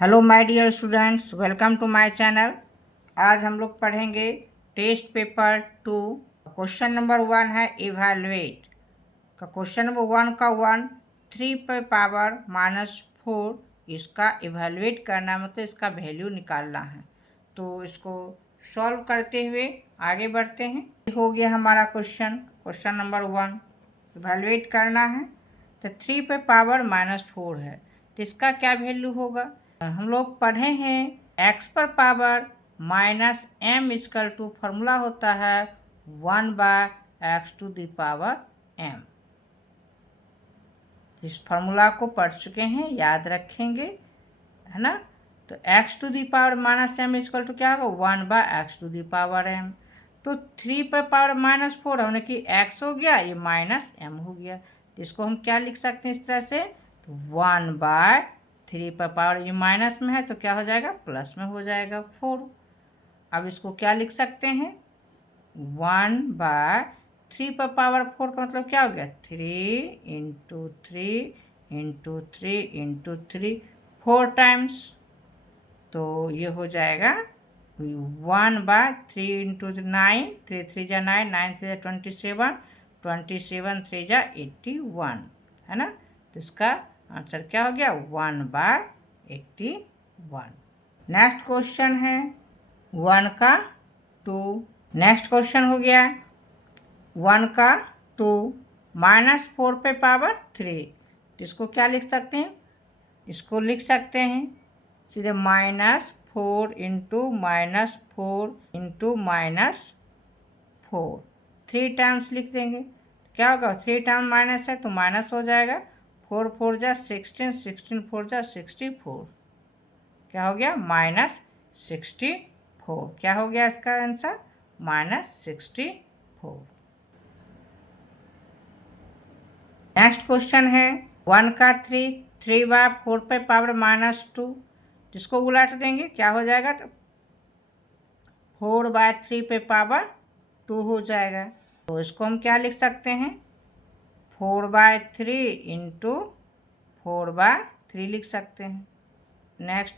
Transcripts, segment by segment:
Hello my dear students, welcome to my channel. आज हम लोग पढ़ेंगे टेस्ट पेपर 2। क्वेश्चन नंबर 1 है इवैल्यूएट का। क्वेश्चन नंबर 1 का 1 3 पे पावर -4 इसका इवैल्यूएट करना मतलब इसका वैल्यू निकालना है। तो इसको सॉल्व करते हुए आगे बढ़ते हैं। हो गया हमारा क्वेश्चन नंबर 1 इवैल्यूएट करना है। तो 3 पे पावर -4 है तो इसका क्या वैल्यू होगा। हम लोग पढ़े हैं x पर power -m equal to formula होता है 1/x⁴ m। इस फॉर्मूला को पढ़ चुके हैं, याद रखेंगे, है ना। तो x⁴ -m इक्वल टू क्या होगा 1/x⁴m। तो 3 पर पावर -4 होने की x हो गया, ये -m हो गया। तो इसको हम क्या लिख सकते हैं इस तरह से, तो 1/3 पर पावर, ये माइनस में है तो क्या हो जाएगा प्लस में हो जाएगा 4। अब इसको क्या लिख सकते हैं 1/3 पर पावर 4 का मतलब क्या हो गया 3 × 3 × 3 × 3 4 टाइम्स। तो ये हो जाएगा 1/3 × 9, 3 3 जा 9, 9 3 जा 27, 27 3 जा 81, है ना। तो इसका आंसर क्या हो गया 1/81। नेक्स्ट क्वेश्चन है 1 का 2। नेक्स्ट क्वेश्चन हो गया 1 का 2 -4 पे पावर 3। तो इसको क्या लिख सकते हैं, इसको लिख सकते हैं सीधे -4 × -4 × -4 3 टाइम्स लिख देंगे। क्या होगा 3 टाइम माइनस है तो माइनस हो जाएगा, 4 4 जा 16, 16 4 जा 64, क्या हो गया -64। क्या हो गया इसका आंसर -64। नेक्स्ट क्वेश्चन है 1 का 3 3/4 पे पावर -2। जिसको उलट देंगे क्या हो जाएगा, तो 4/3 पे पावर 2 हो जाएगा। तो इसको हम क्या लिख सकते हैं 4/3 × 4/3 लिख सकते हैं। नेक्स्ट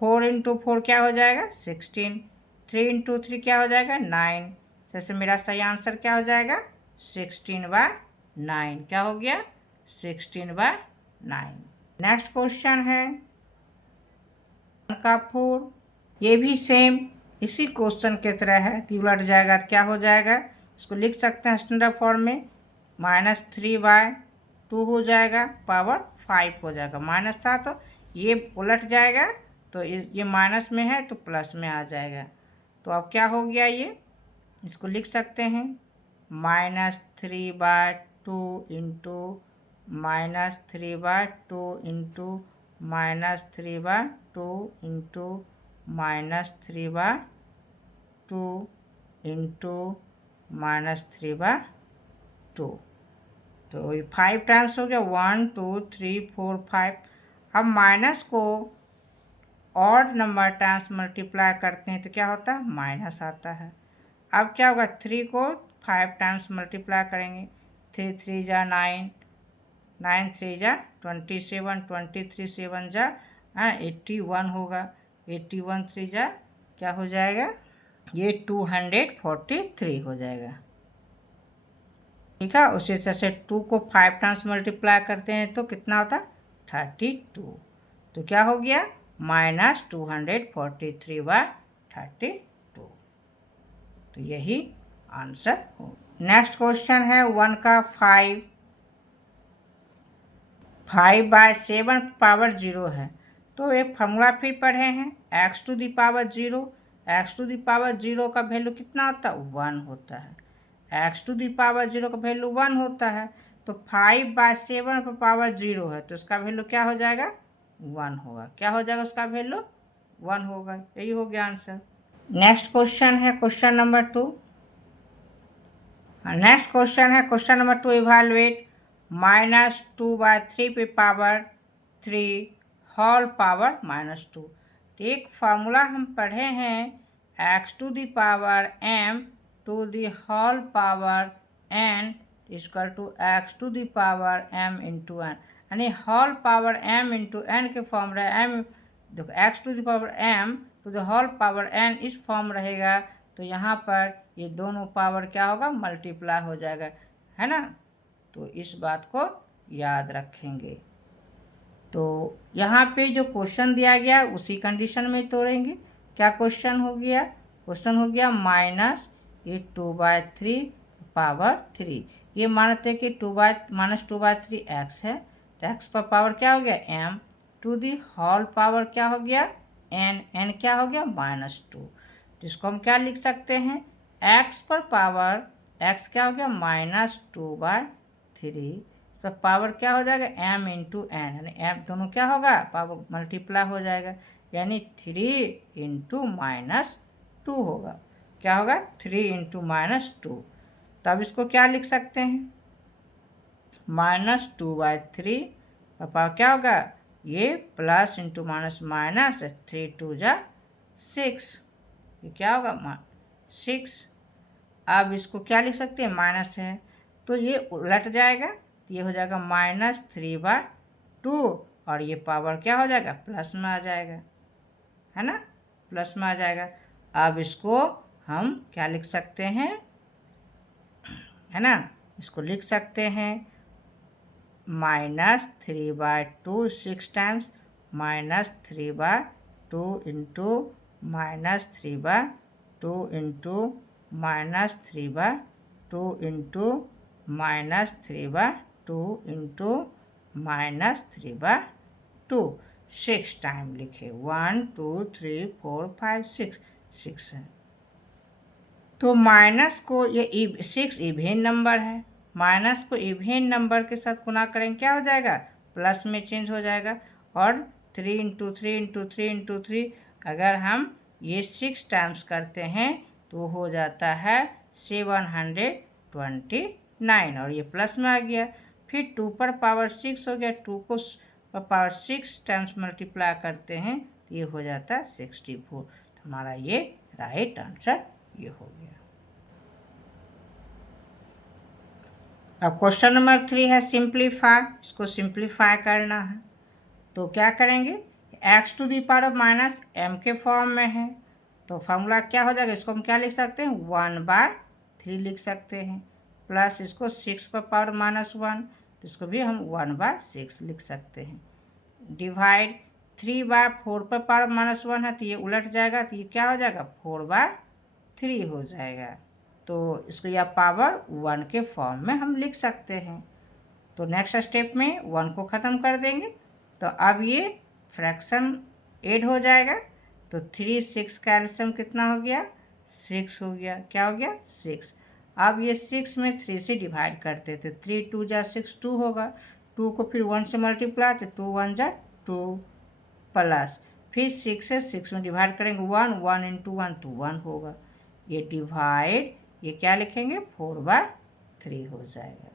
4 × 4 क्या हो जाएगा 16, 3 × 3 क्या हो जाएगा 9। जैसे मेरा सही आंसर क्या हो जाएगा 16/9। क्या हो गया 16/9। नेक्स्ट क्वेश्चन है 1 का 4। ये भी सेम इसी क्वेश्चन के तरह है, तो उलट जाएगा तो क्या हो जाएगा, इसको लिख सकते हैं स्टैंडर्ड फॉर्म में -3/2 हो जाएगा, पावर 5 हो जाएगा। माइनस था तो ये उलट जाएगा, तो ये माइनस में है तो प्लस में आ जाएगा। तो अब क्या हो गया, ये इसको लिख सकते हैं -3/2 × -3/2 × -3/2 × -3/2। तो ये 5 टाइम्स हो गया 1 2 3 4 5। अब माइनस को ऑड नंबर टाइम्स मल्टीप्लाई करते हैं तो क्या होता है माइनस आता है। अब क्या होगा 3 को 5 टाइम्स मल्टीप्लाई करेंगे, 3 3 जा 9, 9 3 जा 27, 23 7 जा 81 होगा, 81 3 जा क्या हो जाएगा, ये 243 हो जाएगा। ठीक है, उसी तरह से 2 को 5 टाइम्स मल्टीप्लाई करते हैं तो कितना होता है 32। तो क्या हो गया -243/32। तो यही आंसर हो। नेक्स्ट क्वेश्चन है 1 का 5 5/7 पावर 0 है। तो एक फॉर्मूला फिर पढ़े हैं x⁴ x⁴ का वैल्यू कितना होता है 1 होता है। x⁴ का वैल्यू 1 होता है, तो 5/7 पर पावर 0 है तो उसका वैल्यू क्या हो जाएगा 1 होगा। क्या हो जाएगा उसका वैल्यू 1 होगा। यही हो गया आंसर। नेक्स्ट क्वेश्चन है क्वेश्चन नंबर 2। नेक्स्ट क्वेश्चन है क्वेश्चन नंबर 2 इवैल्यूएट -2/3 पे पावर 3 होल पावर -2। तो एक फार्मूला हम पढ़े हैं x⁴ m to the whole power n equal to x⁴ m × n, यानी होल पावर m × n के फॉर्म रहे m देखो x to the power m to the whole power n इस फॉर्म रहेगा, तो यहाँ पर ये दोनों पावर क्या होगा, मल्टीप्लाई हो जाएगा, है ना। तो इस बात को याद रखेंगे। तो यहाँ पे जो क्वेश्चन दिया गया उसी कंडीशन में तोड़ेंगे। क्या क्वेश्चन हो गया, क्वेश्चन हो गया माइनस ये 2/3 पावर 3। ये मानते हैं कि -2/3 एक्स है, तो एक्स पर पावर क्या हो गया m to the whole power क्या हो गया n क्या हो गया -2। तो इसको हम क्या लिख सकते हैं, x पर पावर x क्या हो गया -2/3, तो पावर क्या हो जाएगा m इंटू एन, यानी m दोनों क्या होगा पावर मल्टीप्लाई हो जाएगा, यानी 3 इंटू -2 होगा। क्या होगा 3 इंटू -2। तब इसको क्या लिख सकते हैं, -2/3 और पावर क्या होगा ये प्लस इंटू माइनस 3 2 जा 6, ये क्या होगा 6। अब इसको क्या लिख सकते हैं, माइनस है तो ये उलट जाएगा, तो ये हो जाएगा -3/2 और ये पावर क्या हो जाएगा प्लस में आ जाएगा, है ना, प्लस में आ जाएगा। अब इसको हम क्या लिख सकते हैं, है ना, इसको लिख सकते हैं -3/2 6 times -3/2 into -3/2 into -3/2 into -3/2 into -3/2 6 time लिखे, 1 2 3 4 5 6 है। तो माइनस को ये 6 इवेन नंबर है, माइनस को इवेन नंबर के साथ गुना करेंगे क्या हो जाएगा प्लस में चेंज हो जाएगा, और 3 इंटू 3 इंटू 3 इंटू 3 अगर हम ये 6 टाइम्स करते हैं तो हो जाता है 729 और ये प्लस में आ गया। फिर 2 पर पावर 6 हो गया, 2 को पावर 6 टाइम्स मल्टीप्लाई करते हैं तो ये हो जाता है 64। तो हमारा ये राइट आंसर ये हो गया। अब क्वेश्चन नंबर 3 है सिंप्लीफाई, इसको सिंप्लीफाई करना है। तो क्या करेंगे, x to the power -m के फॉर्म में है, तो फॉर्मूला क्या हो जाएगा, इसको हम क्या लिख सकते हैं 1/3 लिख सकते हैं, प्लस इसको 6 पर पावर -1 तो इसको भी हम 1/6 लिख सकते हैं, डिवाइड 3/4 पर पावर -1 है तो ये उलट जाएगा, तो ये क्या हो जाएगा 4/3 हो जाएगा। तो इसको या पावर 1 के फॉर्म में हम लिख सकते हैं। तो नेक्स्ट स्टेप में 1 को ख़त्म कर देंगे, तो अब ये फ्रैक्शन ऐड हो जाएगा, तो 3 6 का एलसीएम कितना हो गया 6 हो गया, क्या हो गया 6। अब ये 6 में 3 से डिवाइड करते थे, 3 2 जा 6 2 होगा, 2 को फिर 1 से मल्टीप्लाई तो 2 1 जा 2 प्लस फिर 6 से 6 में डिवाइड करेंगे 1 1 इंटू 1 तो 1 होगा, ये डिवाइड ये क्या लिखेंगे 4/3 हो जाएगा।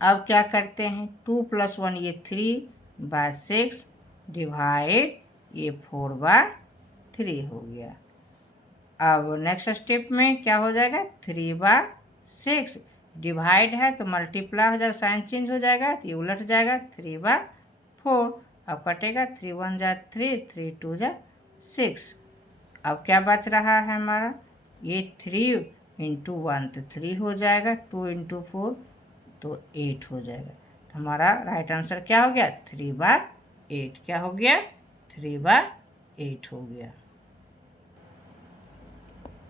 अब क्या करते हैं 2 + 1 ये 3/6 डिवाइड ये 4/3 हो गया। अब नेक्स्ट स्टेप में क्या हो जाएगा 3/6 डिवाइड है तो मल्टीप्लाई हो जाएगा, साइन चेंज हो जाएगा तो ये उलट जाएगा 3/4। अब कटेगा 3 1 जा 3 3 2 जा 6। अब क्या बच रहा है हमारा ये 3 इंटू 1 तो 3 हो जाएगा, 2 इंटू 4 तो 8 हो जाएगा। तो हमारा राइट आंसर क्या हो गया 3/8, क्या हो गया 3/8 हो गया।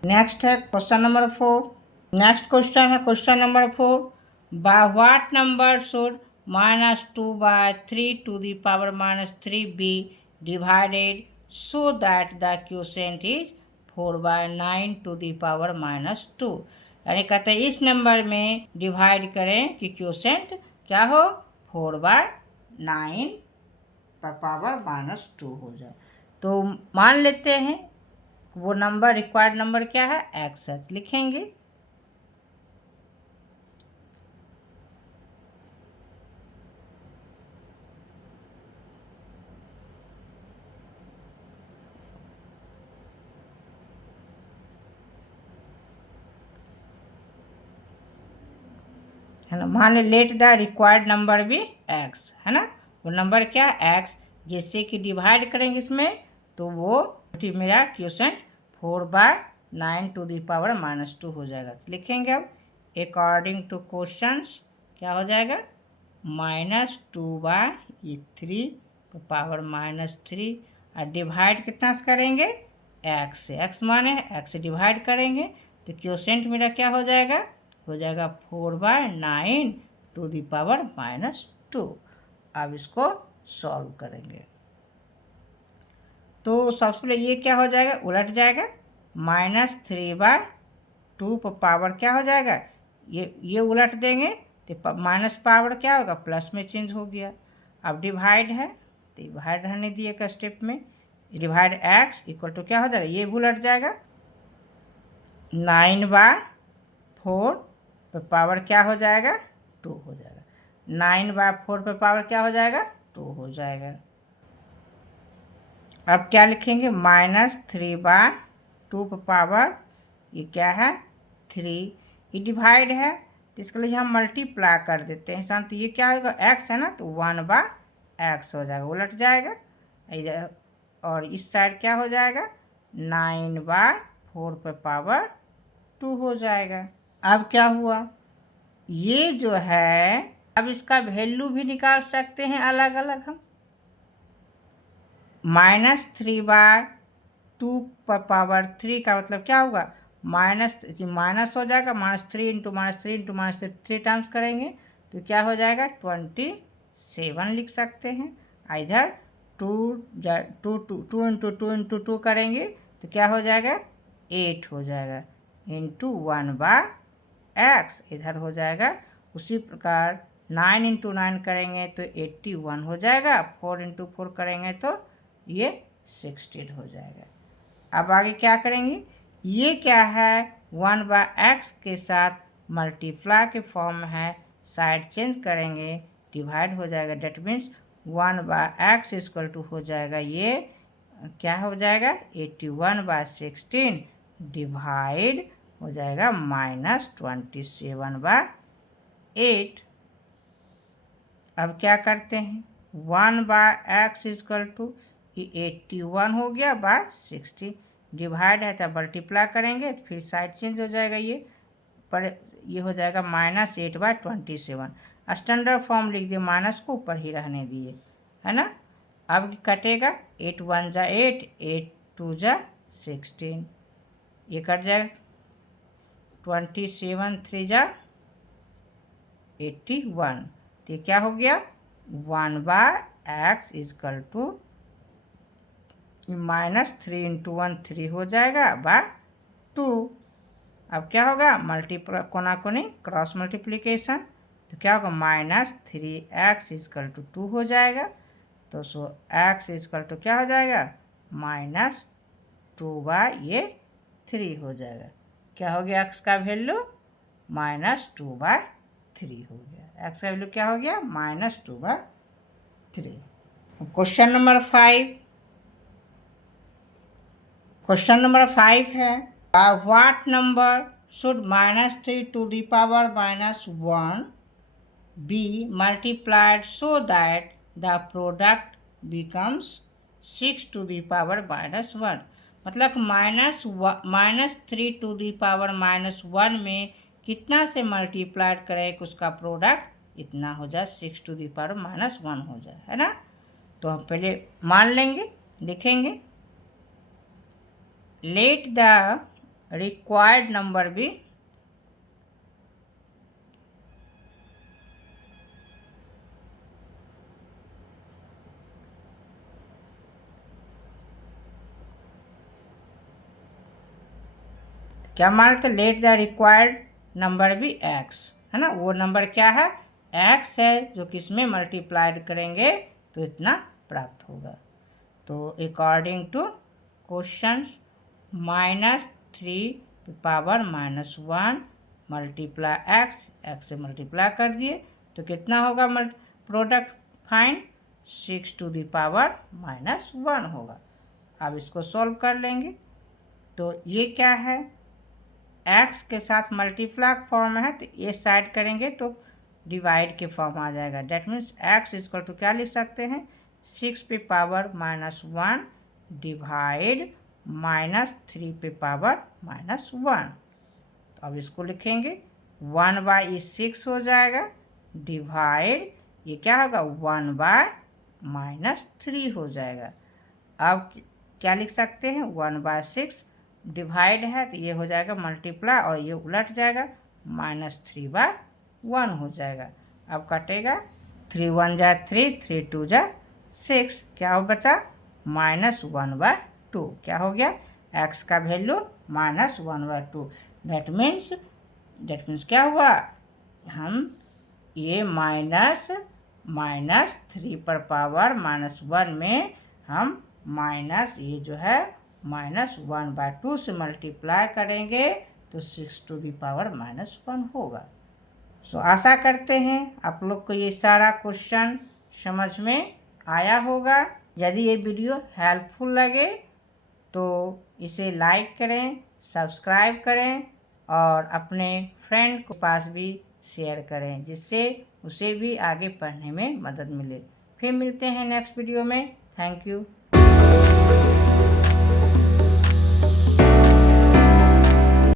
नेक्स्ट है क्वेश्चन नंबर 4। नेक्स्ट क्वेश्चन है question number 4, by what number should -2/3 to the power -3 be divided so that the quotient is 4/9 to the power -2। यानी कहते हैं इस नंबर में डिवाइड करें कि क्वोशिएंट क्या हो 4/9 पर पावर -2 हो जाए। तो मान लेते हैं वो नंबर रिक्वायर्ड नंबर क्या है x है, लिखेंगे है ना, मान ले लेट द रिक्वायर्ड नंबर भी x है ना, वो नंबर क्या x जिससे कि डिवाइड करेंगे इसमें तो वो मेरा क्वेश्चन 4/9 to the power -2 हो जाएगा। तो लिखेंगे अब अकॉर्डिंग टू क्वेश्चंस क्या हो जाएगा, -2/3 और डिवाइड कितना से करेंगे, एक्स से, एक्स माने एक्स से डिवाइड करेंगे तो क्वोशेंट मेरा क्या हो जाएगा, 4/9 to the power -2। अब इसको सॉल्व करेंगे तो सबसे पहले ये क्या हो जाएगा, उलट जाएगा, -3/2 पर पावर क्या हो जाएगा, ये उलट देंगे तो माइनस पावर क्या होगा, प्लस में चेंज हो गया। अब डिवाइड है तो डिवाइड रहने दिए का स्टेप में, डिवाइड एक्स इक्वल टू क्या हो जाएगा, ये भी उलट जाएगा, 9/4 पर पावर क्या हो जाएगा, 2 हो जाएगा। 9/4 पर पावर क्या हो जाएगा, 2 हो जाएगा। अब क्या लिखेंगे, -3/2 पर पावर ये क्या है, 3, ये डिवाइड है तो इसके लिए हम मल्टीप्लाई कर देते हैं साथ, तो ये क्या होगा, एक्स है ना तो 1/x हो जाएगा, उलट जाएगा। और इस साइड क्या हो जाएगा, 9/4 पर पावर 2 हो जाएगा। अब क्या हुआ, ये जो है अब इसका वैल्यू भी निकाल सकते हैं अलग अलग हम, -3/2 पर पावर 3 का मतलब क्या होगा, माइनस हो जाएगा, -3 × -3 × -3 टाइम्स करेंगे तो क्या हो जाएगा, 27 लिख सकते हैं। इधर 2 × 2 करेंगे तो क्या हो जाएगा, 8 हो जाएगा, इंटू 1/x इधर हो जाएगा। उसी प्रकार 9 × 9 करेंगे तो 81 हो जाएगा, 4 × 4 करेंगे तो ये 16 हो जाएगा। अब आगे क्या करेंगे, ये क्या है, 1/x के साथ मल्टीप्लाई के फॉर्म में है, साइड चेंज करेंगे डिवाइड हो जाएगा, that means 1/x equal to हो जाएगा, ये क्या हो जाएगा, 81/16 डिवाइड हो जाएगा -27/8। अब क्या करते हैं, 1/x इक्वल टू 81 हो गया बाय 60, डिवाइड है तो मल्टीप्लाई करेंगे तो फिर साइड चेंज हो जाएगा, ये पर ये हो जाएगा -8/27। स्टैंडर्ड फॉर्म लिख दिए, माइनस को ऊपर ही रहने दिए, है ना। अब कटेगा, 8 × 1 = 8, 8 × 2 = 16, ये कट जाएगा, 27 × 3 = 81, तो ये क्या हो गया, 1/x इक्वल टू -3 × 1 3 हो जाएगा /2। अब क्या होगा, मल्टीप्लाई कोना कोनी क्रॉस मल्टीप्लिकेशन तो क्या होगा, -3x इक्वल टू 2 हो जाएगा, तो सो x इक्वल टू क्या हो जाएगा, -2/3 हो जाएगा। क्या हो गया, x का वैल्यू -2/3 हो गया, x का वैल्यू क्या हो गया, -2/3। क्वेश्चन नंबर 5, क्वेश्चन नंबर 5 है, what number should -3 to the power -1 be multiplied so that the product becomes 6 to the power -1। मतलब -3 to the power -1 में कितना से मल्टीप्लाइड करें कि उसका प्रोडक्ट इतना हो जाए, 6 to the power -1 हो जाए, है ना। तो हम पहले मान लेंगे, लिखेंगे, let the required number be क्या मानते, लेट द रिक्वायर्ड नंबर भी x, है ना। वो नंबर क्या है, x है, जो कि इसमें मल्टीप्लाइड करेंगे तो इतना प्राप्त होगा। तो according to question, -3 power -1 multiply x से मल्टीप्लाई कर दिए तो कितना होगा, product find 6 to the power -1 होगा। अब इसको सॉल्व कर लेंगे तो ये क्या है, x के साथ मल्टीप्लाई फॉर्म है तो ये साइड करेंगे तो डिवाइड के फॉर्म आ जाएगा, that means x equal to क्या लिख सकते हैं, 6 पे पावर -1 डिवाइड -3 पे पावर -1। तो अब इसको लिखेंगे 1/6 हो जाएगा, डिवाइड ये क्या होगा 1/-3 हो जाएगा। अब क्या लिख सकते हैं 1/6 डिवाइड है तो ये हो जाएगा मल्टीप्लाई और ये उलट जाएगा -3/1 हो जाएगा। अब कटेगा 3 1 जा 3, 3 2 जा 6, क्या हो बचा -1/2। क्या हो गया x का वैल्यू -1/2। दैट मीन्स क्या हुआ, हम ये -3 पर पावर -1 में हम ये जो है -1/2 से मल्टीप्लाई करेंगे तो 6 टू दी पावर -1 होगा। सो आशा करते हैं आप लोग को ये सारा क्वेश्चन समझ में आया होगा। यदि ये वीडियो हेल्पफुल लगे तो इसे लाइक करें, सब्सक्राइब करें और अपने फ्रेंड के पास भी शेयर करें, जिससे उसे भी आगे पढ़ने में मदद मिले। फिर मिलते हैं नेक्स्ट वीडियो में। Thank you.